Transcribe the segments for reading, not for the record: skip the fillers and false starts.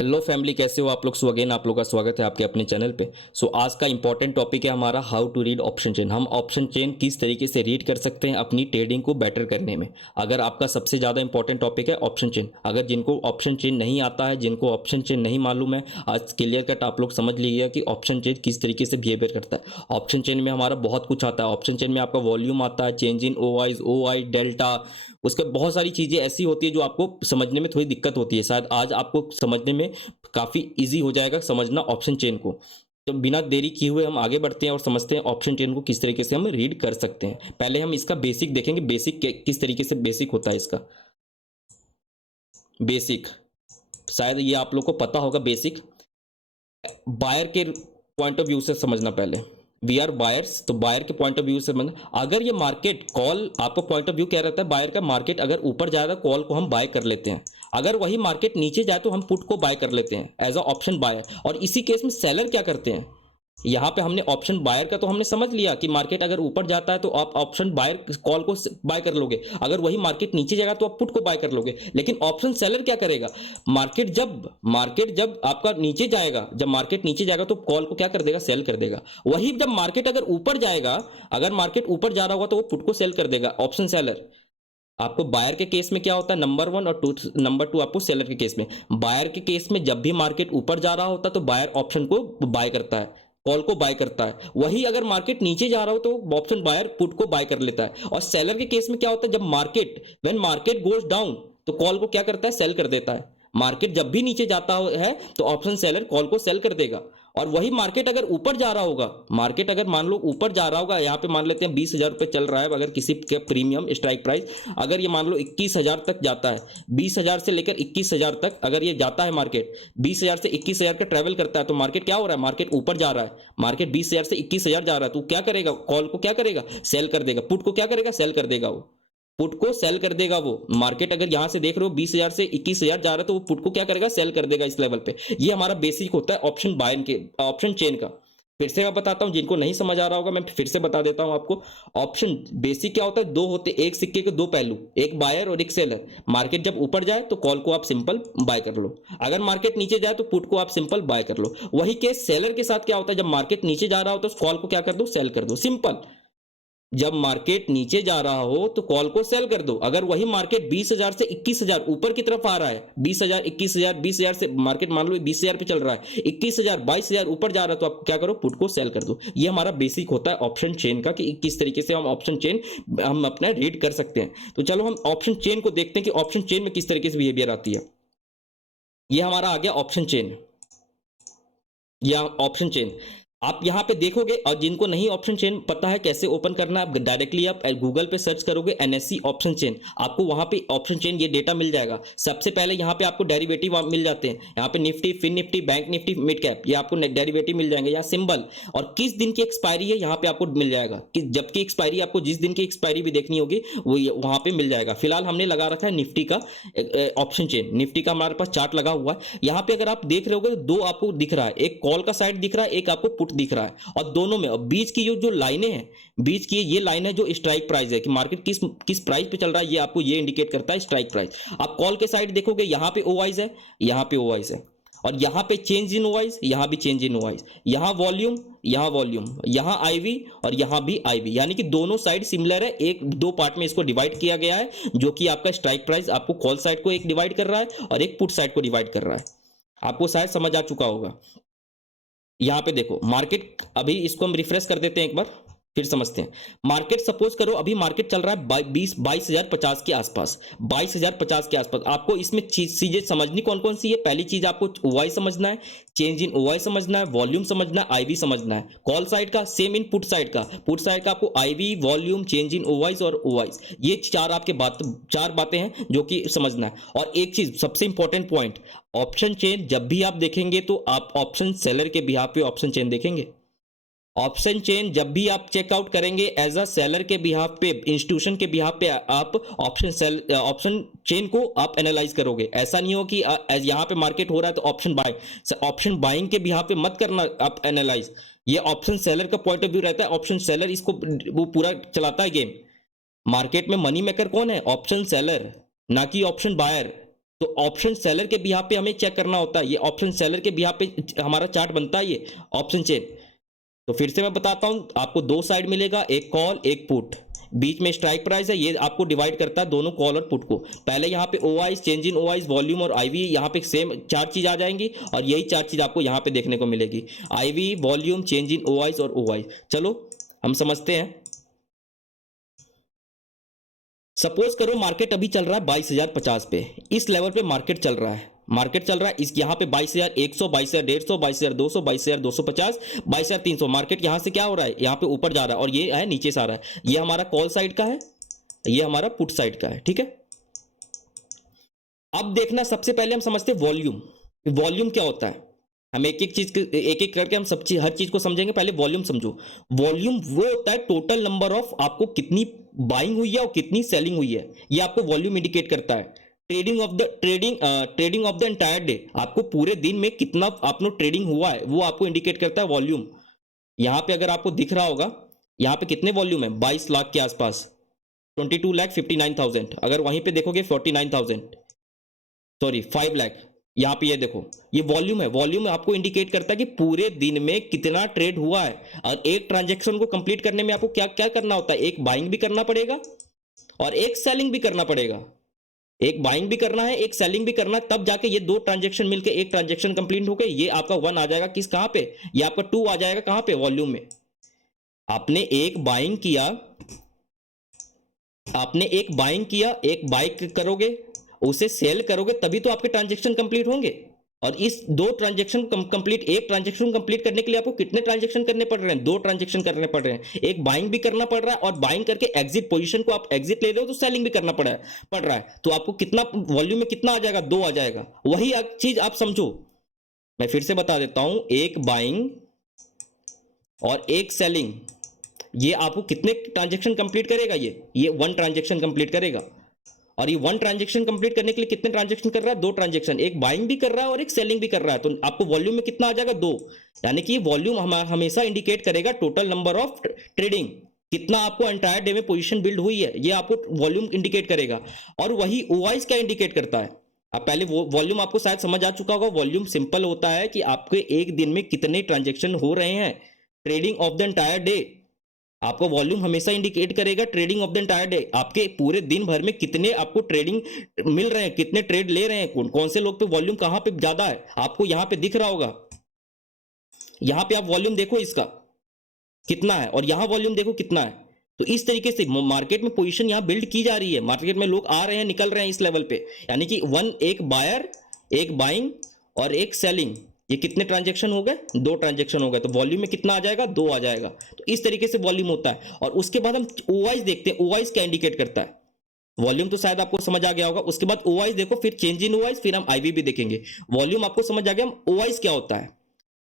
Hello family, कैसे हो आप लोग। अगेन आप लोग का स्वागत है आपके अपने चैनल पे। आज का इंपॉर्टेंट टॉपिक है हमारा how to read option chain. हम ऑप्शन चेन किस तरीके से रीड कर सकते हैं अपनी ट्रेडिंग को बेटर करने में। अगर आपका सबसे ज़्यादा इंपॉर्टेंट टॉपिक है ऑप्शन चेन, अगर जिनको ऑप्शन चेन नहीं आता है, जिनको ऑप्शन चेन नहीं मालूम है, आज क्लियर कट आप लोग समझ लीजिएगा कि ऑप्शन चेन किस तरीके से बिहेवियर करता है। ऑप्शन चेन में हमारा बहुत कुछ आता है। ऑप्शन चेन में आपका वॉल्यूम आता है, चेंज इन ओ आई डेल्टा, उसके बहुत सारी चीज़ें ऐसी होती है जो आपको समझने में थोड़ी दिक्कत होती है। शायद आज आपको समझने में काफ़ी इजी हो जाएगा समझना ऑप्शन चेन को। तो बिना देरी किए हुए हम आगे बढ़ते हैं और समझते हैं ऑप्शन चेन को किस तरीके से हम रीड कर सकते हैं। पहले हम इसका बेसिक देखेंगे, बेसिक किस तरीके से बेसिक होता है इसका। बेसिक शायद ये आप लोग को पता होगा। बेसिक बायर के पॉइंट ऑफ व्यू से समझना। पहले वी आर बायर्स, तो बायर के पॉइंट ऑफ व्यू से समझना। अगर ये मार्केट कॉल, आपका पॉइंट ऑफ व्यू क्या रहता है बायर का, मार्केट अगर ऊपर जाएगा कॉल को हम बाय कर लेते हैं, अगर वही मार्केट नीचे जाए तो हम पुट को बाय कर लेते हैं एज अ ऑप्शन बायर। और इसी केस में सेलर क्या करते हैं, यहाँ पे हमने ऑप्शन बायर का तो हमने समझ लिया कि मार्केट अगर ऊपर जाता है तो आप ऑप्शन बायर कॉल को बाय कर लोगे, अगर वही मार्केट नीचे जाएगा तो आप पुट को बाय कर लोगे। लेकिन ऑप्शन सेलर क्या करेगा, मार्केट जब आपका नीचे जाएगा, जब मार्केट नीचे जाएगा तो कॉल को क्या कर देगा, सेल कर देगा। वही जब मार्केट अगर ऊपर जाएगा, अगर मार्केट ऊपर जा रहा होगा तो वो पुट को सेल कर देगा ऑप्शन सेलर। आपको बायर के केस में क्या होता है, नंबर वन, और नंबर टू आपको सेलर के केस में। बायर के केस में जब भी मार्केट ऊपर जा रहा होता तो बायर ऑप्शन को बाय करता है, कॉल को बाय करता है। वही अगर मार्केट नीचे जा रहा हो तो ऑप्शन बायर पुट को बाय कर लेता है। और सेलर के केस में क्या होता है, जब market when market goes down तो कॉल को क्या करता है, सेल कर देता है। मार्केट जब भी नीचे जाता है तो ऑप्शन सेलर कॉल को सेल कर देगा। और वही मार्केट अगर ऊपर जा रहा होगा, मार्केट अगर मान लो ऊपर जा रहा होगा, यहाँ पे मान लेते हैं 20,000 रुपये चल रहा है, अगर किसी के प्रीमियम स्ट्राइक प्राइस अगर ये मान लो 21,000 तक जाता है, 20,000 से लेकर 21,000 तक अगर ये जाता है मार्केट, 20,000 से 21,000 का ट्रेवल करता है, तो मार्केट क्या हो रहा है, मार्केट ऊपर जा रहा है। मार्केट 20,000 से 21,000 जा रहा है तो क्या करेगा, कॉल को क्या करेगा, सेल कर देगा। पुट को क्या करेगा, सेल कर देगा। वो पुट को सेल कर देगा। वो मार्केट अगर यहां से देख रहे हो 20,000 से 21,000 जा रहा है तो वो पुट को क्या करेगा, सेल कर देगा इस लेवल पे। ये हमारा बेसिक होता है ऑप्शन बायन के, ऑप्शन चेन का। फिर से मैं बताता हूं, जिनको नहीं समझ आ रहा होगा मैं फिर से बता देता हूं आपको। ऑप्शन बेसिक क्या होता है, दो होते, एक सिक्के के दो पहलू, एक बायर और एक सेलर। मार्केट जब ऊपर जाए तो कॉल को आप सिंपल बाय कर लो, अगर मार्केट नीचे जाए तो पुट को आप सिंपल बाय कर लो। वही केस सेलर के साथ क्या होता है, जब मार्केट नीचे जा रहा हो तो कॉल को क्या कर दो, सेल कर दो, सिंपल। जब मार्केट नीचे जा रहा हो तो कॉल को सेल कर दो। अगर वही मार्केट 20,000 से 21,000 ऊपर की तरफ आ रहा है, 20,000 21,000, 20,000 से मार्केट मान लो 20,000 पे चल रहा है, 21,000 22,000 ऊपर जा रहा है तो आप क्या करो, पुट को सेल कर दो। ये हमारा बेसिक होता है ऑप्शन चेन का कि किस तरीके से हम ऑप्शन चेन हम अपना रीड कर सकते हैं। तो चलो हम ऑप्शन चेन को देखते हैं कि ऑप्शन चेन में किस तरीके से बिहेवियर आती है। ये हमारा आ गया ऑप्शन चेन, या ऑप्शन चेन आप यहां पे देखोगे। और जिनको नहीं ऑप्शन चेन पता है कैसे ओपन करना, आप डायरेक्टली आप गूगल पे सर्च करोगे एनएससी ऑप्शन चेन, आपको वहां पे ऑप्शन चेन ये डेटा मिल जाएगा। सबसे पहले यहां पे आपको डेरिवेटिव मिल जाते हैं, यहां पे Nifty, Fin Nifty, bank Nifty, mid cap, ये आपको डेरिवेटिव मिल जाएंगे, या सिंबल, और किस दिन की एक्सपायरी है यहाँ पे आपको मिल जाएगा। कि जबकि एक्सपायरी आपको जिस दिन की एक्सपायरी भी देखनी होगी वो वहां पे मिल जाएगा। फिलहाल हमने लगा रखा है निफ्टी का ऑप्शन चेन, निफ्टी का हमारे पास चार्ट लगा हुआ है। यहाँ पे अगर आप देख रहे होगे तो दो आपको दिख रहा है, एक कॉल का साइड दिख रहा है, एक आपको पुट दिख रहा है। और दोनों में, और बीच की जो लाइनें हैं, बीच की ये लाइन है जो स्ट्राइक प्राइस है कि मार्केट किस किस प्राइस पे चल रहा है, ये आपको ये इंडिकेट करता है स्ट्राइक प्राइस। आप कॉल के साइड देखोगे, यहां पे ओवाइज है, यहां पे ओवाइज है, और यहां पे चेंज इन ओवाइज, यहां भी चेंज इन ओवाइज, यहां वॉल्यूम, यहां वॉल्यूम, यहां आईवी और यहां भी आईवी, यानी कि दोनों साइड सिमिलर है। एक दो पार्ट में इसको डिवाइड किया गया है, जो कि आपका स्ट्राइक प्राइस आपको कॉल साइड को एक डिवाइड कर रहा है और एक पुट साइड को डिवाइड कर रहा है। आपको शायद समझ आ चुका होगा। यहां पे देखो मार्केट, अभी इसको हम रिफ्रेश कर देते हैं एक बार, फिर समझते हैं। मार्केट सपोज करो अभी मार्केट चल रहा है 22,050 के आसपास, 22,050 के आसपास। आपको इसमें चीजें समझनी कौन कौन सी है, पहली चीज आपको ओवाई समझना है, चेंज इन ओवाई समझना है, वॉल्यूम समझना है, आईवी समझना है। कॉल साइड का सेम, इन पुट साइड का आपको आईवी, वॉल्यूम, चेंज इन ओवाइस और ओवाइस, ये चार आपके चार बातें हैं जो कि समझना है। और एक चीज सबसे इंपॉर्टेंट पॉइंट, ऑप्शन चेन जब भी आप देखेंगे तो आप ऑप्शन सेलर के बिहाफ पे ऑप्शन चेन देखेंगे। ऑप्शन चेन जब भी आप चेकआउट करेंगे एज अ सेलर के बिहाफ पे, इंस्टीट्यूशन के बिहाफ पे, आप ऑप्शन चेन को आप एनालाइज करोगे। ऐसा नहीं हो कि यहां पे मार्केट हो रहा है तो ऑप्शन बाइंग के बिहाफ पे मत करना आप एनालाइज। ये ऑप्शन सेलर का पॉइंट ऑफ व्यू रहता है, ऑप्शन सेलर इसको वो पूरा चलाता है गेम। मार्केट में मनी मेकर कौन है, ऑप्शन सेलर, ना कि ऑप्शन बायर। तो ऑप्शन सेलर के बिहाफ पे हमें चेक करना होता है, ये ऑप्शन सेलर के बिहाफ पे हमारा चार्ट बनता है, ये ऑप्शन चेन। तो फिर से मैं बताता हूं, आपको दो साइड मिलेगा, एक कॉल एक पुट, बीच में स्ट्राइक प्राइस है, ये आपको डिवाइड करता है दोनों कॉल और पुट को। पहले यहाँ पे ओआईज, चेंज इन ओआईज, वॉल्यूम और आईवी, यहाँ पे सेम चार चीज आ जाएंगी और यही चार चीज आपको यहाँ पे देखने को मिलेगी, आईवी, वॉल्यूम, चेंज इन ओआईज और ओआईज। चलो हम समझते हैं। सपोज करो मार्केट अभी चल रहा है 22,050 पे, इस लेवल पे मार्केट चल रहा है, मार्केट चल रहा है इस यहाँ पे 22,100, 22,150, 22,200, 22,250, 22,300। मार्केट यहाँ से क्या हो रहा है, यहाँ पे ऊपर जा रहा है और ये है नीचे से आ रहा है। ये हमारा कॉल साइड का है, ये हमारा पुट साइड का है, ठीक है। अब देखना, सबसे पहले हम समझते हैं वॉल्यूम। वॉल्यूम क्या होता है, हम एक एक करके हम सब चीज, हर चीज को समझेंगे। पहले वॉल्यूम समझो। वॉल्यूम वो होता है टोटल नंबर ऑफ, आपको कितनी बाइंग हुई है और कितनी सेलिंग हुई है, ये आपको वॉल्यूम इंडिकेट करता है। Trading of the entire day, आपको पूरे दिन में कितना आपने ट्रेडिंग हुआ है वो आपको इंडिकेट करता है वॉल्यूम। यहां पे अगर आपको दिख रहा होगा, यहां पे कितने वॉल्यूम है, 22 लाख के आसपास, 22,59,000। अगर वहीं पे देखोगे 49,000, सॉरी 5 लाख, यहाँ पे ये देखो, ये वॉल्यूम है। वॉल्यूम आपको इंडिकेट करता है कि पूरे दिन में कितना ट्रेड हुआ है। और एक ट्रांजैक्शन को कंप्लीट करने में आपको क्या क्या करना होता है, एक बाइंग भी करना पड़ेगा और एक सेलिंग भी करना पड़ेगा। एक बाइंग भी करना है, एक सेलिंग भी करना है, तब जाके ये दो ट्रांजैक्शन मिलके एक ट्रांजैक्शन कंप्लीट हो गई। ये आपका 1 आ जाएगा किस, कहां पे, ये आपका 2 आ जाएगा कहां पे, वॉल्यूम में। आपने एक बाइंग किया, आपने एक बाइंग किया, एक बाइक करोगे, उसे सेल करोगे, तभी तो आपके ट्रांजैक्शन कंप्लीट होंगे। और इस दो ट्रांजैक्शन कंप्लीट, एक ट्रांजैक्शन कंप्लीट करने के लिए आपको कितने ट्रांजैक्शन करने पड़ रहे हैं, 2 ट्रांजैक्शन करने पड़ रहे हैं। एक बाइंग भी करना पड़ रहा है और बाइंग करके एग्जिट पोजीशन को आप एग्जिट ले रहे हो तो सेलिंग भी करना पड़ रहा है। तो आपको कितना वॉल्यूम में कितना आ जाएगा, 2 आ जाएगा। वही चीज आप समझो, मैं फिर से बता देता हूं, एक बाइंग और एक सेलिंग, ये आपको कितने ट्रांजैक्शन कंप्लीट करेगा, ये 1 ट्रांजैक्शन कंप्लीट करेगा। और ये 1 ट्रांजैक्शन कंप्लीट करने के लिए कितने ट्रांजैक्शन कर रहा है, 2 ट्रांजैक्शन, एक बाइंग भी कर रहा है और एक सेलिंग भी कर रहा है। तो आपको वॉल्यूम में कितना आ जाएगा, 2। यानी कि वॉल्यूम हमेशा इंडिकेट करेगा टोटल नंबर ऑफ ट्रेडिंग, कितना आपको एंटायर डे में पोजीशन बिल्ड हुई है, ये आपको वॉल्यूम इंडिकेट करेगा। और वही ओआईज क्या इंडिकेट करता है, अब पहले वॉल्यूम आपको शायद समझ आ चुका होगा। वॉल्यूम सिंपल होता है कि आपके एक दिन में कितने ट्रांजैक्शन हो रहे हैं, trading of the entire day. आपको वॉल्यूम हमेशा इंडिकेट करेगा trading of the entire day, आपके पूरे दिन भर में कितने आपको ट्रेडिंग मिल रहे हैं, कितने ट्रेड ले रहे हैं, कौन से लोग पे वॉल्यूम कहां पे ज्यादा है, आपको यहां पे दिख रहा होगा। यहां पे आप वॉल्यूम देखो इसका कितना है और यहां वॉल्यूम देखो कितना है। तो इस तरीके से मार्केट में पोजीशन यहां बिल्ड की जा रही है, मार्केट में लोग आ रहे हैं, निकल रहे हैं इस लेवल पे। यानी कि एक बायर, एक बाइंग और एक सेलिंग, ये कितने ट्रांजैक्शन हो गए, 2 ट्रांजैक्शन हो गए। तो वॉल्यूम में कितना आ जाएगा, 2 आ जाएगा। तो इस तरीके से वॉल्यूम होता है। और उसके बाद हम ओआईज देखते हैं, ओआईज क्या इंडिकेट करता है। वॉल्यूम तो शायद आपको समझ आ गया होगा, उसके बाद ओआईज देखो, फिर चेंज इन ओआईज, फिर हम आईवी भी देखेंगे। वॉल्यूम आपको समझ आ गया, हम ओआईज क्या होता है।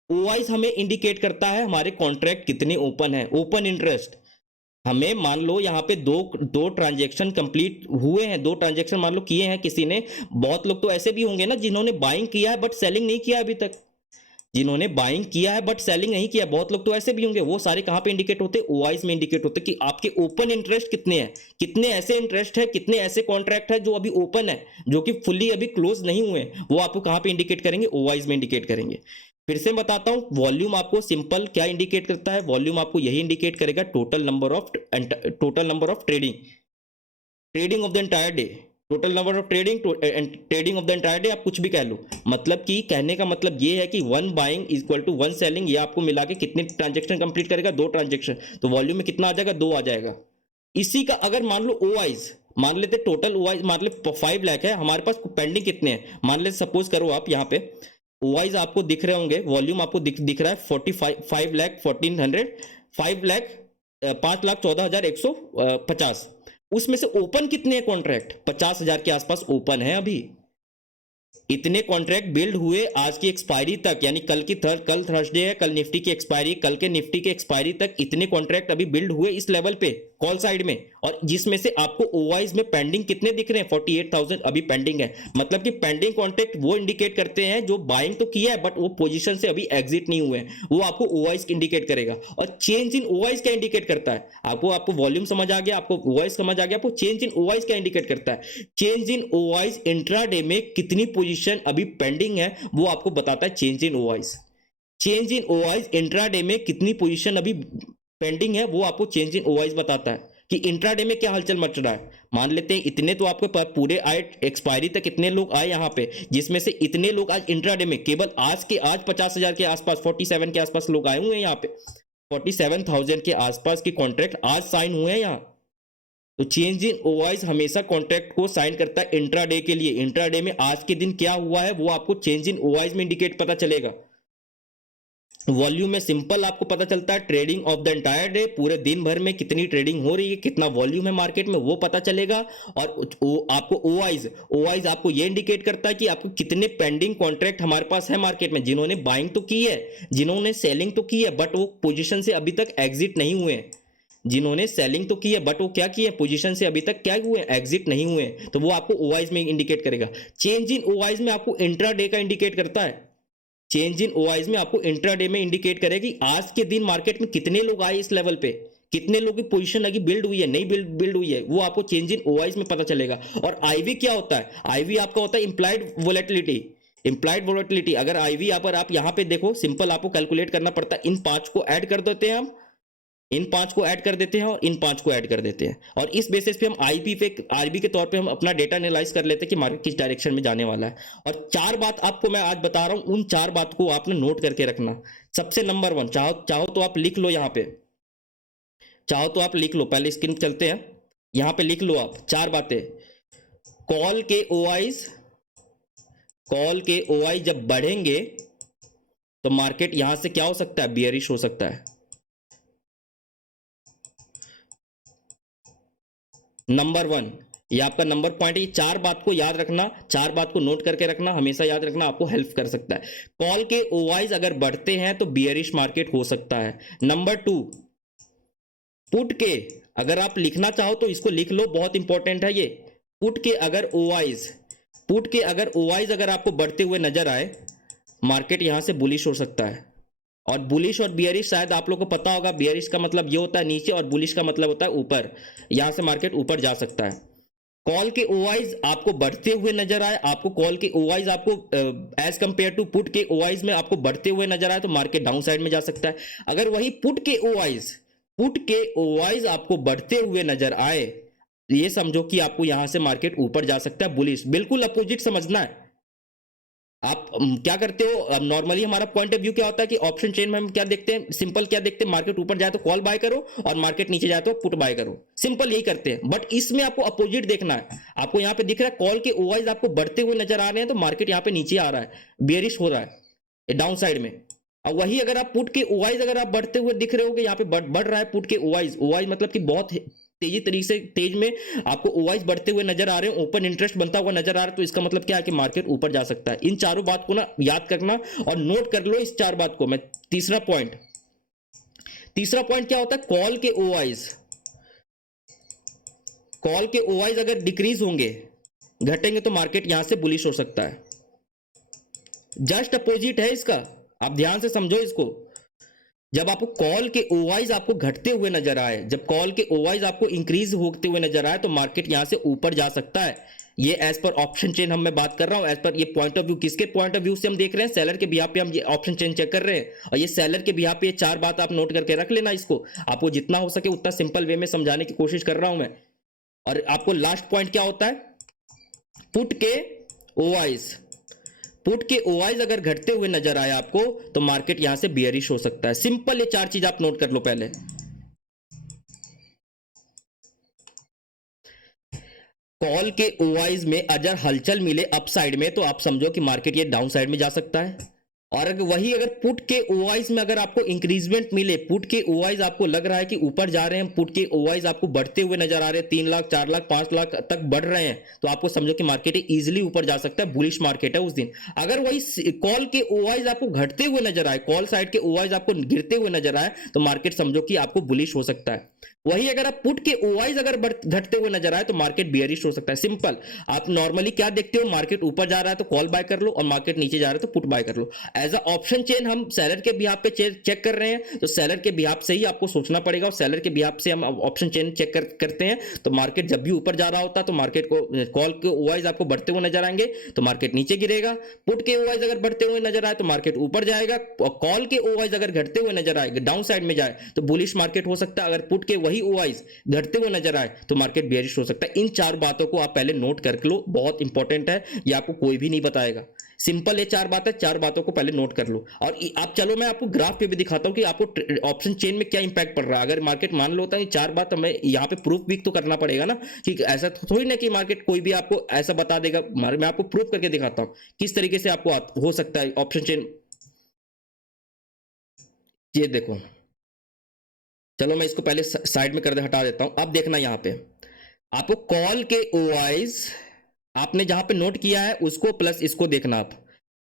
ओआईज हमें इंडिकेट करता है हमारे कॉन्ट्रैक्ट कितने ओपन है, ओपन इंटरेस्ट। हमें मान लो यहाँ पे दो ट्रांजैक्शन कंप्लीट हुए हैं, 2 ट्रांजैक्शन मान लो किए हैं किसी ने। बहुत लोग तो ऐसे भी होंगे ना जिन्होंने बाइंग किया है बट सेलिंग नहीं किया अभी तक, जिन्होंने बाइंग किया है बट सेलिंग नहीं किया, बहुत लोग तो ऐसे भी होंगे। वो सारे कहां पे इंडिकेट होते हैं, ओआईज में इंडिकेट होते हैं कि आपके ओपन इंटरेस्ट कितने हैं, कितने ऐसे इंटरेस्ट है, कितने ऐसे कॉन्ट्रैक्ट है जो अभी ओपन है, जो कि फुल्ली अभी क्लोज नहीं हुए, वो आपको कहां पे इंडिकेट करेंगे, ओआईज में इंडिकेट करेंगे। फिर से बताता हूं, वॉल्यूम आपको सिंपल क्या इंडिकेट करता है, वॉल्यूम आपको यही इंडिकेट करेगा total number of trading of the entire day, total number of trading of the entire day, आप कुछ भी कह लो। मतलब कि कहने का मतलब ये है कि 1 बाइंग इक्वल टू 1 सेलिंग, ये आपको मिला के कितने ट्रांजैक्शन कंप्लीट करेगा, 2 ट्रांजैक्शन। तो वॉल्यूम में कितना आ जाएगा, 2 आ जाएगा। इसी का अगर मान लो ओआईज मान लेते, टोटल ओआईज मान ले 5 लाख है हमारे पास, पेंडिंग कितने हैं मान ले, सपोज करो आप यहाँ पे ओआईज आपको दिख रहे होंगे, वॉल्यूम आपको दिख रहा है 5 लाख 1400, 5 लाख 5,14,150। उसमें से ओपन कितने हैं कॉन्ट्रैक्ट, 50,000 के आसपास ओपन है अभी। इतने कॉन्ट्रैक्ट बिल्ड हुए आज की एक्सपायरी तक, यानी कल थर्सडे है, कल निफ्टी की एक्सपायरी, कल के निफ्टी की एक्सपायरी तक इतने कॉन्ट्रैक्ट अभी बिल्ड हुए इस लेवल पे। कॉल साइड में, और जिसमें से आपको ओवाइज में पेंडिंग कितने दिख रहे हैं, 48,000 अभी पेंडिंग है। मतलब कि पेंडिंग कॉन्ट्रैक्ट वो इंडिकेट करते हैं जो बाइंग तो किया है बट वो पोजीशन से अभी एग्जिट नहीं हुए हैं, वो आपको ओवाइज इंडिकेट करेगा। और चेंज इन ओवाइज क्या इंडिकेट करता है, आपको वॉल्यूम समझ आ गया, आपको ओवाइज समझ आ गया, आपको चेंज इन ओवाइज क्या इंडिकेट करता है, चेंज इन ओवाइज इंट्राडे में कितनी पोजीशन अभी पेंडिंग है वो आपको बताता है change in OIs. Change in OIs intraday में कितनी पोजीशन अभी पेंडिंग है वो आपको चेंज इन ओवाइज बताता है कि इंट्राडे में क्या हलचल मच रहा है। मान लेते हैं इतने तो आपके पूरे आए एक्सपायरी तक इतने लोग आए यहाँ पे, जिसमें से इतने लोग आज इंट्राडे में केवल आज 50,000 के आसपास, 47 के आसपास लोग आए हुए हैं यहाँ पे, 47,000 के आसपास के कॉन्ट्रैक्ट आज साइन हुए हैं यहाँ। तो चेंज इन ओवाइज हमेशा कॉन्ट्रैक्ट को साइन करता है इंट्राडे के लिए। इंट्राडे में आज के दिन क्या हुआ है वो आपको चेंज इन ओवाइज में इंडिकेट पता चलेगा। वॉल्यूम में सिंपल आपको पता चलता है trading of the entire day, पूरे दिन भर में कितनी ट्रेडिंग हो रही है, कितना वॉल्यूम है मार्केट में वो पता चलेगा। और आपको ओवाइज आपको ये इंडिकेट करता है कि आपको कितने पेंडिंग कॉन्ट्रैक्ट हमारे पास है मार्केट में, जिन्होंने बाइंग तो की है, जिन्होंने सेलिंग तो की है बट वो पोजीशन से अभी तक एग्जिट नहीं हुए हैं, जिन्होंने सेलिंग तो की है बट वो क्या किए, पोजीशन से अभी तक क्या हुए, एग्जिट नहीं हुए, तो वो आपको ओवाइज में इंडिकेट करेगा। चेंज इन ओवाइज में आपको इंट्राडे का इंडिकेट करता है, चेंज इन ओवाइज में आपको इंट्राडे में इंडिकेट करेगी आज के दिन मार्केट में कितने लोग आए इस लेवल पे, कितने लोगों की पोजीशन अभी बिल्ड हुई है, नहीं बिल्ड हुई है, वो आपको चेंज इन ओवाइज में पता चलेगा। और आईवी क्या होता है, आईवी आपका होता है इंप्लाइड वोलेटिलिटी। इंप्लाइड वोलेटिलिटी अगर आईवी आप यहाँ पे देखो, सिंपल आपको कैलकुलेट करना पड़ता है, इन 5 को ऐड कर देते हैं हम, इन 5 को ऐड कर देते हैं और इन 5 को ऐड कर देते हैं, और इस बेसिस पे हम आरबी के तौर पे हम अपना डेटा एनालाइज कर लेते हैं कि मार्केट किस डायरेक्शन में जाने वाला है। और 4 बात आपको मैं आज बता रहा हूं, उन 4 बात को आपने नोट करके रखना। सबसे नंबर 1, चाहो तो आप लिख लो, यहाँ पे चाहो तो आप लिख लो, पहले स्क्रीन चलते हैं, यहाँ पे लिख लो आप 4 बातें। कॉल के ओआई जब बढ़ेंगे तो मार्केट यहां से क्या हो सकता है, बियरिश हो सकता है। नंबर 1, ये आपका नंबर पॉइंट है, 4 बात को याद रखना, 4 बात को नोट करके रखना, हमेशा याद रखना, आपको हेल्प कर सकता है। कॉल के ओवाइज अगर बढ़ते हैं तो बियरिश मार्केट हो सकता है। नंबर 2, पुट के अगर आप लिखना चाहो तो इसको लिख लो, बहुत इंपॉर्टेंट है ये। पुट के अगर ओवाइज अगर आपको बढ़ते हुए नजर आए, मार्केट यहां से बुलिश हो सकता है। और बुलिश और बियरिश शायद आप लोगों को पता होगा, बियरिश का मतलब ये होता है नीचे और बुलिश का मतलब होता है ऊपर, यहां से मार्केट ऊपर जा सकता है। कॉल के ओवाइज आपको बढ़ते हुए नजर आए, आपको कॉल के ओवाइज आपको एज कंपेयर टू पुट के ओवाइज में आपको बढ़ते हुए नजर आए तो मार्केट डाउन साइड में जा सकता है। अगर वही पुट के ओवाइज आपको बढ़ते हुए नजर आए, ये समझो कि आपको यहां से मार्केट ऊपर जा सकता है, बुलिश। बिल्कुल अपोजिट समझना है। आप क्या करते हो, नॉर्मली हमारा पॉइंट ऑफ व्यू क्या होता है कि ऑप्शन चेन में हम क्या देखते हैं, सिंपल क्या देखते हैं, मार्केट ऊपर जाए तो कॉल बाय करो और मार्केट नीचे जाए तो पुट बाय करो, सिंपल यही करते हैं। बट इसमें आपको अपोजिट देखना है। आपको यहाँ पे दिख रहा है कॉल के ओवाइज आपको बढ़ते हुए नजर आ रहे हैं तो मार्केट यहाँ पे नीचे आ रहा है, बियरिश हो रहा है डाउन साइड में। और वही अगर आप पुट के ओवाइज अगर आप बढ़ते हुए दिख रहे हो, यहाँ पे बढ़ रहा है पुट के ओवाइज मतलब कि बहुत तेजी तरीके से तेज में आपको ओवाइज बढ़ते हुए नजर आ रहे हैं, ओपन इंटरेस्ट बनता हुआ नजर आ रहा है, तो इसका मतलब क्या है कि मार्केट ऊपर जा सकता है। इन चारों बात को ना याद करना और नोट कर लो इस 4 बात को। मैं तीसरा पॉइंट क्या होता है, कॉल के ओवाइज अगर डिक्रीज होंगे, घटेंगे तो मार्केट यहां से बुलिश हो सकता है। जस्ट अपोजिट है इसका, आप ध्यान से समझो इसको। जब आपको कॉल के ओवाइज आपको घटते हुए नजर आए, जब कॉल के ओवाइज आपको इंक्रीज होते हुए नजर आए तो मार्केट यहां से ऊपर जा सकता है। ये एज पर ऑप्शन चेन हम मैं बात कर रहा हूं, एज पर ये पॉइंट ऑफ व्यू, किसके पॉइंट ऑफ व्यू से हम देख रहे हैं, सेलर के बिहाफ पे हम ये ऑप्शन चेन चेक कर रहे हैं। और ये सेलर के बिहाफ पे ये 4 बात आप नोट करके रख लेना, इसको आपको जितना हो सके उतना सिंपल वे में समझाने की कोशिश कर रहा हूं मैं। और आपको लास्ट पॉइंट क्या होता है, पुट के ओवाइज अगर घटते हुए नजर आया आपको तो मार्केट यहां से बियरिश हो सकता है। सिंपल ये 4 चीज आप नोट कर लो पहले। कॉल के ओवाइज में अगर हलचल मिले अपसाइड में तो आप समझो कि मार्केट ये डाउन साइड में जा सकता है। और अगर वही अगर पुट के ओआईज में अगर आपको इंक्रीजमेंट मिले, पुट के ओआईज आपको लग रहा है कि ऊपर जा रहे हैं, पुट के ओआईज आपको बढ़ते हुए नजर आ रहे हैं, 3 लाख 4 लाख 5 लाख तक बढ़ रहे हैं, तो आपको समझो कि मार्केट इजीली ऊपर जा सकता है, बुलिश मार्केट है उस दिन। अगर वही कॉल के ओआईज आपको घटते हुए नजर आए, कॉल साइड के ओआईज आपको गिरते हुए नजर आए, तो मार्केट समझो कि आपको बुलिश हो सकता है। वही अगर आप पुट के ओआईज अगर घटते हुए नजर आए तो मार्केट बियरिश हो सकता है। सिंपल, आप नॉर्मली क्या देखते हो, मार्केट ऊपर जा रहा है तो कॉल बाय कर लो, और मार्केट नीचे जा रहा है तो पुट बाय कर लो। एज अ ऑप्शन चेन हम सेलर के बिहाफ पे चेक कर रहे हैं, तो सेलर के बिहाफ से ही आपको सोचना पड़ेगा, और सेलर के बिहाफ से हम ऑप्शन चेन चेक करते हैं। तो मार्केट जब भी ऊपर जा रहा होता है तो मार्केट को कॉल के ओआईज आपको बढ़ते हुए नजर आएंगे तो मार्केट नीचे गिरेगा, पुट के ओआईज अगर बढ़ते हुए नजर आए तो मार्केट ऊपर जाएगा, और कॉल के ओआईज अगर घटते हुए नजर आए, डाउन साइड में जाए तो बुलिश मार्केट हो सकता है। अगर पुट के वही ओआईज घटते हुए नजर आए तो मार्केट बेयरिश हो सकता है। इन 4 बातों को आप पहले नोट कर लो, बहुत इंपॉर्टेंट है, ये आपको कोई भी नहीं बताएगा। सिंपल ये 4 बात है, 4 बातों को पहले नोट कर लो। और आप चलो मैं आपको ग्राफ पे भी दिखाता हूं कि आपको ऑप्शन चेन में क्या इंपैक्ट पड़ रहा है। अगर मार्केट मान लो होता है 4 बात, हमें यहाँ पे प्रूफ भी तो करना पड़ेगा ना, कि ऐसा थोड़ी ना कि मार्केट कोई भी आपको ऐसा बता देगा। मैं आपको प्रूफ करके दिखाता हूँ किस तरीके से आपको हो सकता है ऑप्शन चेन। ये देखो, चलो मैं इसको पहले साइड में कर दे, हटा देता हूं। अब देखना यहाँ पे आपको कॉल के ओआईज आपने जहां पे नोट किया है उसको प्लस इसको देखना आप,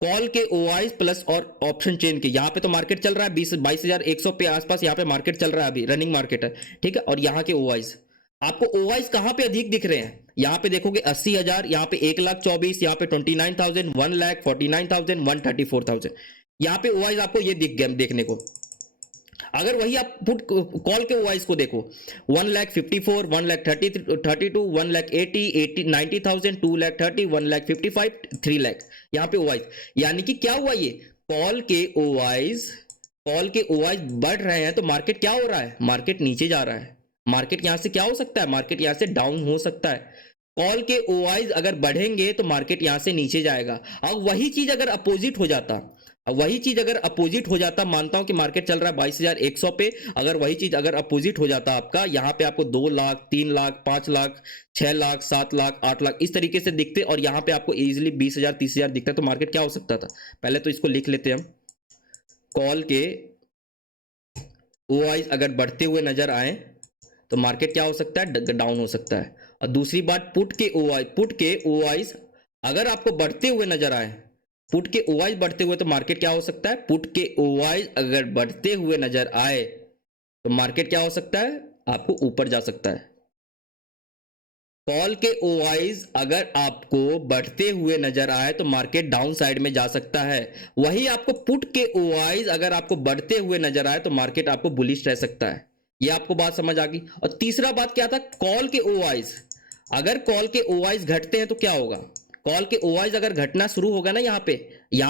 कॉल के ओआईज प्लस और ऑप्शन चेन के। यहाँ पे तो मार्केट चल रहा है 22,100 पे आसपास, यहाँ पे मार्केट चल रहा है, अभी रनिंग मार्केट है, ठीक है। और यहाँ के ओआईज आपको ओआईज कहां पे अधिक दिख रहे हैं, यहाँ पे देखोगे 80,000, यहाँ पे 1,24,000, यहाँ पे 29,000, 1,49,000, 1,34,000, यहाँ पे ओआईज आपको ये दिख गया देखने को। अगर वही आप पुट कॉल के ओआईज को देखो, 1,54,000, 1,32,000, 1,80,000, 90,000, 2,30,000, 1,55,000, 3,00,000, यहाँ पे ओआईज। यानी कि क्या हुआ, ये कॉल के ओआईज बढ़ रहे हैं तो मार्केट क्या हो रहा है, मार्केट नीचे जा रहा है। मार्केट यहां से क्या हो सकता है, मार्केट यहां से डाउन हो सकता है। कॉल के ओआईज अगर बढ़ेंगे तो मार्केट यहां से नीचे जाएगा। अब वही चीज अगर अपोजिट हो जाता, मानता हूं कि मार्केट चल रहा है 22,100 पे, अगर वही चीज अगर अपोजिट हो जाता आपका, यहां पे आपको 2 लाख 3 लाख 5 लाख 6 लाख 7 लाख 8 लाख इस तरीके से दिखते, और यहां पे आपको इजीली 20,000 30,000 दिखता, तो मार्केट क्या हो सकता था। पहले तो इसको लिख लेते हैं हम, कॉल के ओआईज अगर बढ़ते हुए नजर आए तो मार्केट क्या हो सकता है, डाउन हो सकता है। और दूसरी बात, पुट के ओआईज अगर आपको बढ़ते हुए नजर आए, पुट के ओआईज बढ़ते हुए तो मार्केट क्या हो सकता है, पुट के ओआईज अगर बढ़ते हुए नजर आए तो मार्केट क्या हो सकता है, आपको ऊपर जा सकता है। कॉल के ओआईज अगर आपको बढ़ते हुए नजर आए तो मार्केट डाउन साइड में जा सकता है। वही आपको पुट के ओआईज अगर आपको बढ़ते हुए नजर आए तो मार्केट आपको बुलिश रह सकता है। ये आपको बात समझ आ गई। और तीसरा बात क्या था, कॉल के ओआईज, अगर कॉल के ओआईज घटते हैं तो क्या होगा, कॉल के ओआईज अगर घटना शुरू होगा ना, यहाँ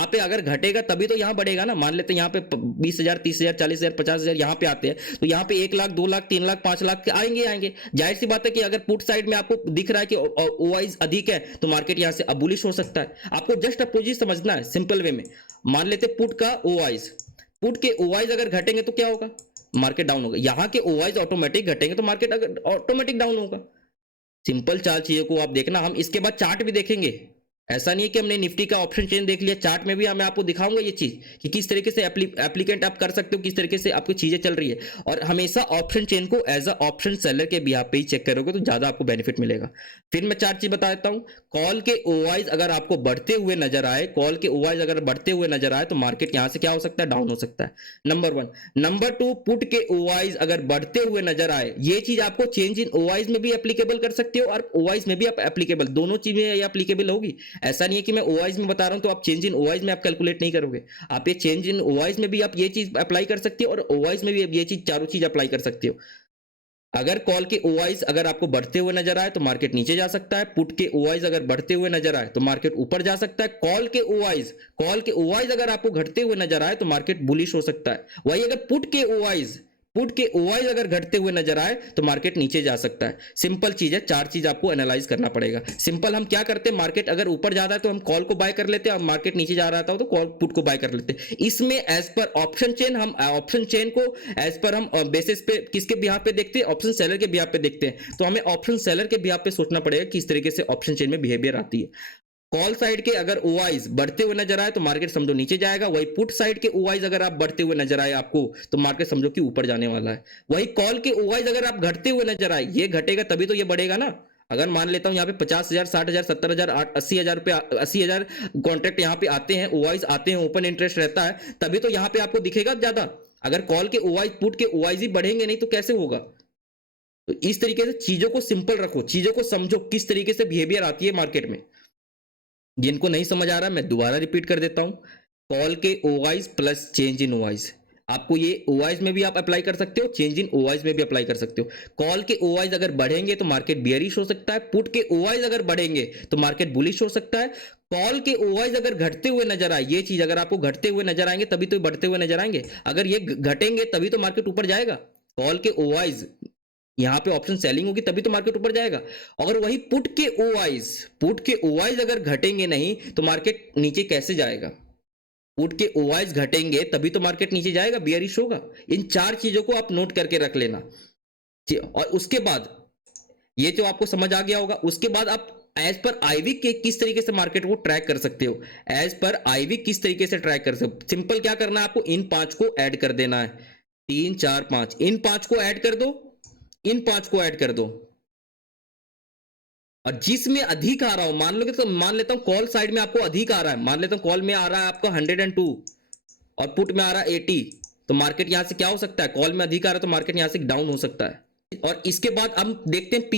पे अगर घटेगा तभी तो यहाँ बढ़ेगा ना। मान लेते हैं यहाँ पे 20,000 30,000 40,000 50,000 यहाँ पे आते हैं, तो यहाँ पे 1 लाख 2 लाख 3 लाख 5 लाख आएंगे। जाहिर सी बात है कि अगर पुट साइड में आपको दिख रहा है कि ओआईज अधिक है तो मार्केट यहाँ से अबुलिश हो सकता है। आपको जस्ट अपोजिट समझना है सिंपल वे में। मान लेते पुट का ओआईज, पुट के ओआईज अगर घटेंगे तो क्या होगा, मार्केट डाउन होगा। यहाँ के ओआईज ऑटोमेटिक घटेंगे तो मार्केट अगर ऑटोमेटिक डाउन होगा। सिंपल 4 चीजों को आप देखना। हम इसके बाद चार्ट भी देखेंगे, ऐसा नहीं है कि हमने निफ्टी का ऑप्शन चेन देख लिया, चार्ट में भी मैं आपको दिखाऊंगा ये चीज कि किस तरीके से एप्लीकेंट आप कर सकते हो, किस तरीके से आपकी चीजें चल रही है। और हमेशा ऑप्शन चेन को एज अ ऑप्शन सेलर के बिहाफ पे ही चेक करोगे तो ज्यादा आपको बेनिफिट मिलेगा। फिर मैं 4 चीज बता देता हूं। कॉल के ओआईज अगर आपको बढ़ते हुए नजर आए, कॉल के ओआईज अगर बढ़ते हुए नजर आए तो मार्केट यहां से क्या हो सकता है, डाउन हो सकता है, नंबर 1। नंबर 2, पुट के ओआईज अगर बढ़ते हुए नजर आए, ये चीज आपको चेंज इन ओआईज में भी एप्लीकेबल कर सकते हो और ओआईज में भी आप एप्लीकेबल, दोनों चीजें एप्लीकेबल होगी। ऐसा नहीं है कि मैं ओआईज में बता रहा हूं तो आप चेंज इन ओआईज में आप कैलकुलेट नहीं करोगे। आप ये चेंज इन ओआईज में भी आप ये चीज अप्लाई कर सकते हो और ओआईज में भी आप ये चीज, चारों चीज अप्लाई कर सकते हो। अगर कॉल के ओआईज अगर आपको बढ़ते हुए नजर आए तो मार्केट नीचे जा सकता है, पुट के ओआईज अगर बढ़ते हुए नजर आए तो मार्केट ऊपर जा सकता है। कॉल के ओआईज अगर आपको घटते हुए नजर आए तो मार्केट बुलिश हो सकता है। वही अगर पुट के ओआईज अगर घटते हुए नजर आए तो मार्केट नीचे जा सकता है। सिंपल चीज है, 4 चीज आपको एनालाइज करना पड़ेगा। सिंपल हम क्या करते हैं, मार्केट अगर ऊपर जा रहा है तो हम कॉल को बाय कर लेते हैं और मार्केट नीचे जा रहा था तो कॉल पुट को बाय कर लेते हैं। इसमें एज पर ऑप्शन चेन, हम ऑप्शन चेन को एज पर हम बेसिस पे किसके बिहाफ पे देखते हैं, ऑप्शन सेलर के बिहाफ पे देखते हैं। तो हमें ऑप्शन सेलर के बिहाफ पे सोचना पड़ेगा किस तरीके से ऑप्शन चेन में बिहेवियर आती है। कॉल साइड के अगर ओआईज बढ़ते हुए नजर आए तो मार्केट समझो नीचे जाएगा, वही पुट साइड के ओआईज अगर आप बढ़ते हुए नजर आए आपको तो मार्केट समझो कि ऊपर जाने वाला है। वही कॉल के ओआईज अगर आप घटते हुए नजर आए, ये घटेगा तभी तो ये बढ़ेगा ना। अगर मान लेता हूं यहाँ पे 50,000, 60,000, 70,000, 80,000 रुपए, 80,000 कॉन्ट्रैक्ट यहाँ पे आते हैं, ओआईज आते हैं, ओपन इंटरेस्ट रहता है, तभी तो यहाँ पे आपको दिखेगा ज्यादा। अगर कॉल के ओआईज पुट के ओआईज ही बढ़ेंगे नहीं तो कैसे होगा। तो इस तरीके से चीजों को सिंपल रखो, चीजों को समझो किस तरीके से बिहेवियर आती है मार्केट में। जिनको नहीं समझ आ रहा मैं दोबारा रिपीट कर देता हूं, कॉल के ओआईज प्लस चेंज इन ओआईज, आपको ये ओआईज में भी आप अप्लाई कर सकते हो, चेंज इन ओआईज में भी अप्लाई कर सकते हो। कॉल के ओआईज अगर बढ़ेंगे तो मार्केट बियरिश हो सकता है, पुट के ओआईज अगर बढ़ेंगे तो मार्केट बुलिश हो सकता है। कॉल के ओआईज अगर घटते हुए नजर आए, ये चीज अगर आपको घटते हुए नजर आएंगे तभी तो बढ़ते हुए नजर आएंगे, अगर ये घटेंगे तभी तो मार्केट ऊपर जाएगा। कॉल के ओआईज यहां पे ऑप्शन सेलिंग होगी तभी तो मार्केट ऊपर जाएगा। अगर वही पुट के ओआईज अगर घटेंगे नहीं तो मार्केट नीचे कैसे जाएगा। पुट के ओआईज घटेंगे तभी तो मार्केट नीचे जाएगा, बियरिश होगा। इन चार चीजों को आप नोट करके रख लेना। और उसके बाद ये जो आपको समझ आ गया होगा, उसके बाद आप एज पर आईवी के किस तरीके से मार्केट को ट्रैक कर सकते हो, एज पर आईवी किस तरीके से ट्रैक कर सकते हो। सिंपल क्या करना है आपको, इन पांच को ऐड कर देना है, 3 4 5, इन पांच को ऐड कर दो, इन पांच को ऐड कर दो, और जिसमें अधिक आ रहा हो, मान लेता हूं कॉल साइड में आपको अधिक आ रहा है, मान लेता हूं कॉल में आ रहा है आपका 102 और पुट में आ रहा है 80, तो मार्केट यहां से क्या हो सकता है, कॉल में अधिक आ रहा है तो मार्केट यहां से डाउन हो सकता है। और इसके बाद हम देखते हैं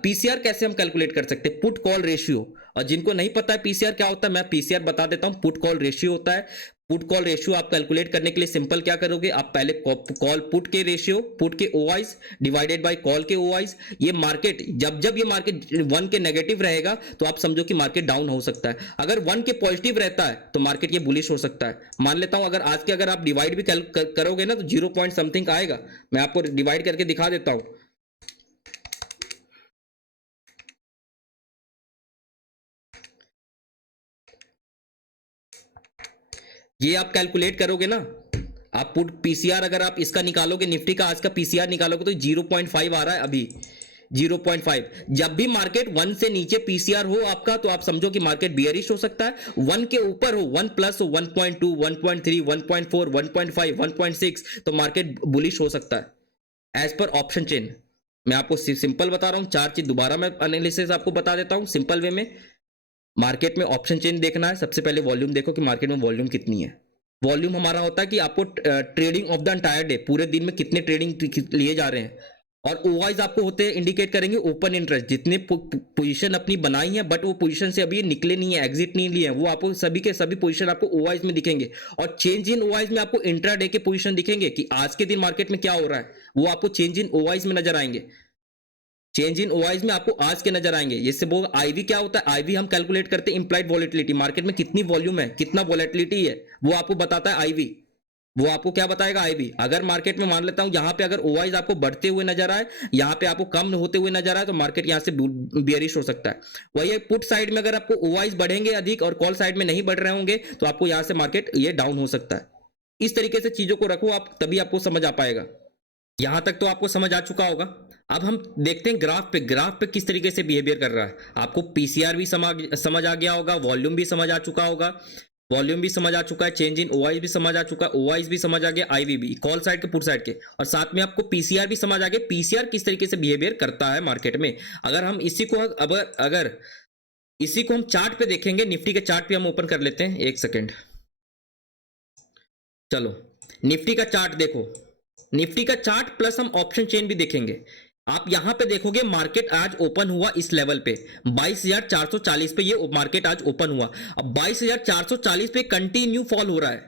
पीसीआर कैसे हम कैलकुलेट कर सकते हैं, पुट कॉल रेशियो। और जिनको नहीं पता है पीसीआर क्या होता है, मैं पीसीआर बता देता हूं, पुट कॉल रेशियो होता है। पुट कॉल रेशियो आप कैलकुलेट करने के लिए सिंपल क्या करोगे, आप पहले कॉल पुट के रेशियो, पुट के ओआईज डिवाइडेड बाय कॉल के ओआईज। ये मार्केट जब ये मार्केट 1 के नेगेटिव रहेगा तो आप समझो कि मार्केट डाउन हो सकता है, अगर 1 के पॉजिटिव रहता है तो मार्केट ये बुलिश हो सकता है। मान लेता हूं अगर आज के अगर आप डिवाइड भी करोगे ना तो 0 पॉइंट समथिंग आएगा, मैं आपको डिवाइड करके दिखा देता हूं। ये आप कैलकुलेट करोगे ना, आप पुट पीसीआर अगर आप इसका निकालोगे, निफ्टी का आज का पीसीआर निकालोगे तो 0.5 आ रहा है अभी, 0.5। जब भी मार्केट 1 से नीचे पीसीआर हो आपका तो आप समझो कि मार्केट बियरिश हो सकता है, 1 के ऊपर हो, 1 प्लस हो, 1.2 1.3 1.4 1.5 1.6 तो मार्केट बुलिश हो सकता है एज पर ऑप्शन चेन। मैं आपको सिंपल बता रहा हूं, चार चीज दोबारा मैं एनालिसिस आपको बता देता हूं सिंपल वे में। मार्केट में ऑप्शन चेन देखना है, सबसे पहले वॉल्यूम देखो कि मार्केट में वॉल्यूम कितनी है। वॉल्यूम हमारा होता है कि आपको trading of the entire day, पूरे दिन में कितने ट्रेडिंग लिए जा रहे हैं। और ओवाइज आपको होते हैं, इंडिकेट करेंगे ओपन इंटरेस्ट, जितने पोजीशन अपनी बनाई है बट वो पोजीशन से अभी निकले नहीं है, एग्जिट नहीं लिए हैं, वो आपको सभी के सभी पोजीशन आपको ओवाइज में दिखेंगे। और चेंज इन ओवाइज में आपको इंट्रा डे के पोजीशन दिखेंगे कि आज के दिन मार्केट में क्या हो रहा है, वो आपको चेंज इन ओवाइज में नजर आएंगे। चेंज इन ओआईज में आपको आज के नजर आएंगे। इससे वो आईवी क्या होता है, आईवी हम कैलकुलेट करते हैं इंप्लाइड वॉलेटिलिटी, मार्केट में कितनी वॉल्यूम है, कितना वॉलेटिलिटी है, वो आपको बताता है आईवी। वो आपको क्या बताएगा, आईवी। अगर मार्केट में मान लेता हूं यहां पे अगर ओआईज आपको बढ़ते हुए नजर आए, यहां पे आपको कम होते हुए नजर आए तो मार्केट यहां से बियरिश हो सकता है। वही पुट साइड में अगर आपको ओआईज बढ़ेंगे अधिक और कॉल साइड में नहीं बढ़ रहे होंगे तो आपको यहां से मार्केट ये डाउन हो सकता है। इस तरीके से चीजों को रखो आप, तभी आपको समझ आ पाएगा। यहां तक तो आपको समझ आ चुका होगा। अब हम देखते हैं ग्राफ पे किस तरीके से बिहेवियर कर रहा है। आपको पीसीआर भी समझ आ गया होगा, वॉल्यूम भी समझ आ चुका होगा, वॉल्यूम भी समझ आ चुका है, चेंज इन ओआईज भी समझ आ चुका है, ओआईज भी समझ आ गया, आईवी भी, कॉल साइड के पुट साइड के, और साथ में आपको पीसीआर भी समझ आ गया, पीसीआर किस तरीके से बिहेवियर करता है मार्केट में। अगर हम इसी को अगर इसी को हम चार्ट पे देखेंगे, निफ्टी के चार्ट पे हम ओपन कर लेते हैं, एक सेकेंड। चलो निफ्टी का चार्ट देखो, निफ्टी का चार्ट प्लस हम ऑप्शन चेन भी देखेंगे। आप यहां पे देखोगे मार्केट आज ओपन हुआ इस लेवल पे 22,440 पे, ये मार्केट आज ओपन हुआ। अब 22,440 पे कंटिन्यू फॉल हो रहा है,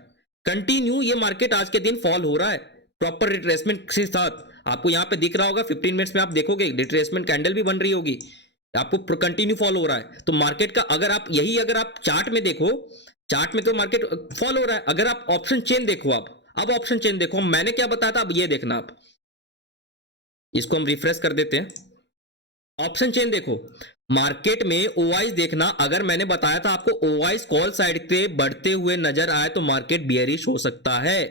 कंटिन्यू ये मार्केट आज के दिन फॉल हो रहा है प्रॉपर रिट्रेसमेंट के साथ। आपको यहां पे दिख रहा होगा 15 मिनट्स में आप देखोगे रिट्रेसमेंट कैंडल भी बन रही होगी, आपको कंटिन्यू फॉल हो रहा है। तो मार्केट का अगर आप चार्ट में देखो, चार्ट में तो मार्केट फॉल हो रहा है। अगर आप ऑप्शन चेन देखो, अब ऑप्शन चेन देखो, मैंने क्या बताया था, अब ये देखना आप, इसको हम रिफ्रेश कर देते हैं। ऑप्शन चेन देखो, मार्केट में ओआईज देखना, अगर मैंने बताया था आपको ओआईज कॉल साइड पे बढ़ते हुए नजर आए तो मार्केट बियरिश हो सकता है।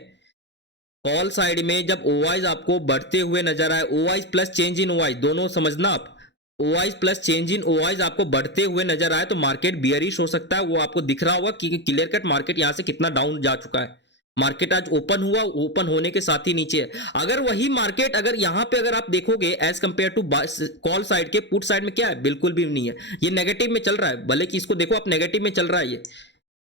कॉल साइड में जब ओआईज आपको बढ़ते हुए नजर आए, ओआईज प्लस चेंज इन ओआईज दोनों समझना आप, ओआईज प्लस चेंज इन ओआईज आपको बढ़ते हुए नजर आए तो मार्केट बियरिश हो सकता है। वो आपको दिख रहा होगा कि क्लियर कट मार्केट यहां से कितना डाउन जा चुका है। मार्केट आज ओपन हुआ, ओपन होने के साथ ही नीचे है। अगर वही मार्केट अगर यहां पे अगर आप देखोगे as compared to call side के, पुट साइड में क्या है, बिल्कुल भी नहीं है, ये नेगेटिव में चल रहा है। भले कि इसको देखो आप, नेगेटिव में चल रहा है ये।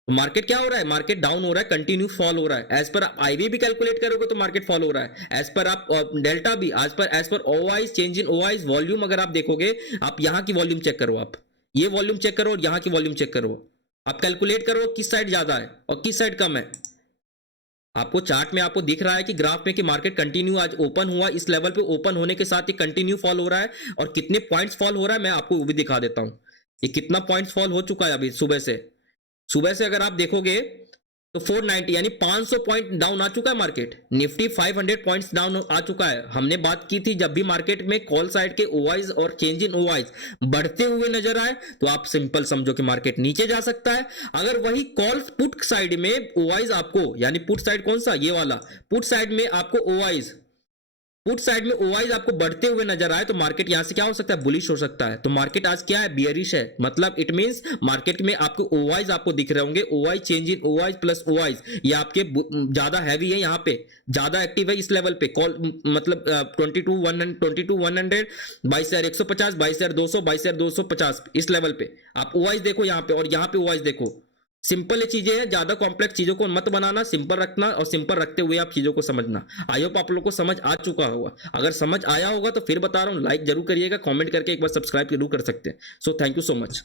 मार्केट क्या हो रहा है, मार्केट डाउन हो रहा है, कंटिन्यू फॉल हो रहा है। एज पर आईवी भी कैलकुलेट करोगे तो मार्केट फॉल हो रहा है। एज पर आप डेल्टा भी, as per ओआईज, change in ओआईज, volume अगर आप देखोगे, आप यहां की वॉल्यूम चेक करो, आप ये वॉल्यूम चेक करो और यहां की वॉल्यूम चेक करो, आप कैलकुलेट करो किस साइड ज्यादा है और किस साइड कम है। आपको चार्ट में आपको दिख रहा है कि ग्राफ में कि मार्केट कंटिन्यू आज ओपन हुआ, इस लेवल पे ओपन होने के साथ ही कंटिन्यू फॉल हो रहा है। और कितने पॉइंट्स फॉल हो रहा है मैं आपको वो भी दिखा देता हूं, ये कितना पॉइंट्स फॉल हो चुका है अभी सुबह से अगर आप देखोगे तो 490 यानी 500 पॉइंट डाउन आ चुका है मार्केट। निफ्टी 500 पॉइंट्स डाउन आ चुका है। हमने बात की थी जब भी मार्केट में कॉल साइड के ओआईज और चेंज इन ओआईज बढ़ते हुए नजर आए तो आप सिंपल समझो कि मार्केट नीचे जा सकता है। अगर वही कॉल पुट साइड में ओआईज आपको, यानी पुट साइड कौन सा, ये वाला पुट साइड में आपको ओआईज, पुट साइड में ओआईज आपको बढ़ते हुए नजर आए तो मार्केट यहां से क्या हो सकता है, बुलिश हो सकता है। तो मार्केट आज क्या है, बियरिश है। मतलब इट मींस मार्केट में आपको ओआईज आपको दिख रहे होंगे, ओआई चेंज इन ओआईज प्लस ओआईज ये आपके ज्यादा हैवी है, यहाँ पे ज्यादा एक्टिव है इस लेवल पे। कॉल मतलब 22,100 22,150 22,200 22,250 इस लेवल पे आप ओआईज देखो यहाँ पे, और यहाँ पे ओआईज देखो। सिंपल चीजें हैं, ज्यादा कॉम्प्लेक्स चीजों को मत बनाना, सिंपल रखना और सिंपल रखते हुए आप चीजों को समझना। आई होप आप लोगों को समझ आ चुका होगा। अगर समझ आया होगा तो फिर बता रहा हूं, लाइक जरूर करिएगा, कमेंट करके एक बार सब्सक्राइब जरूर कर सकते हैं। So thank you so much.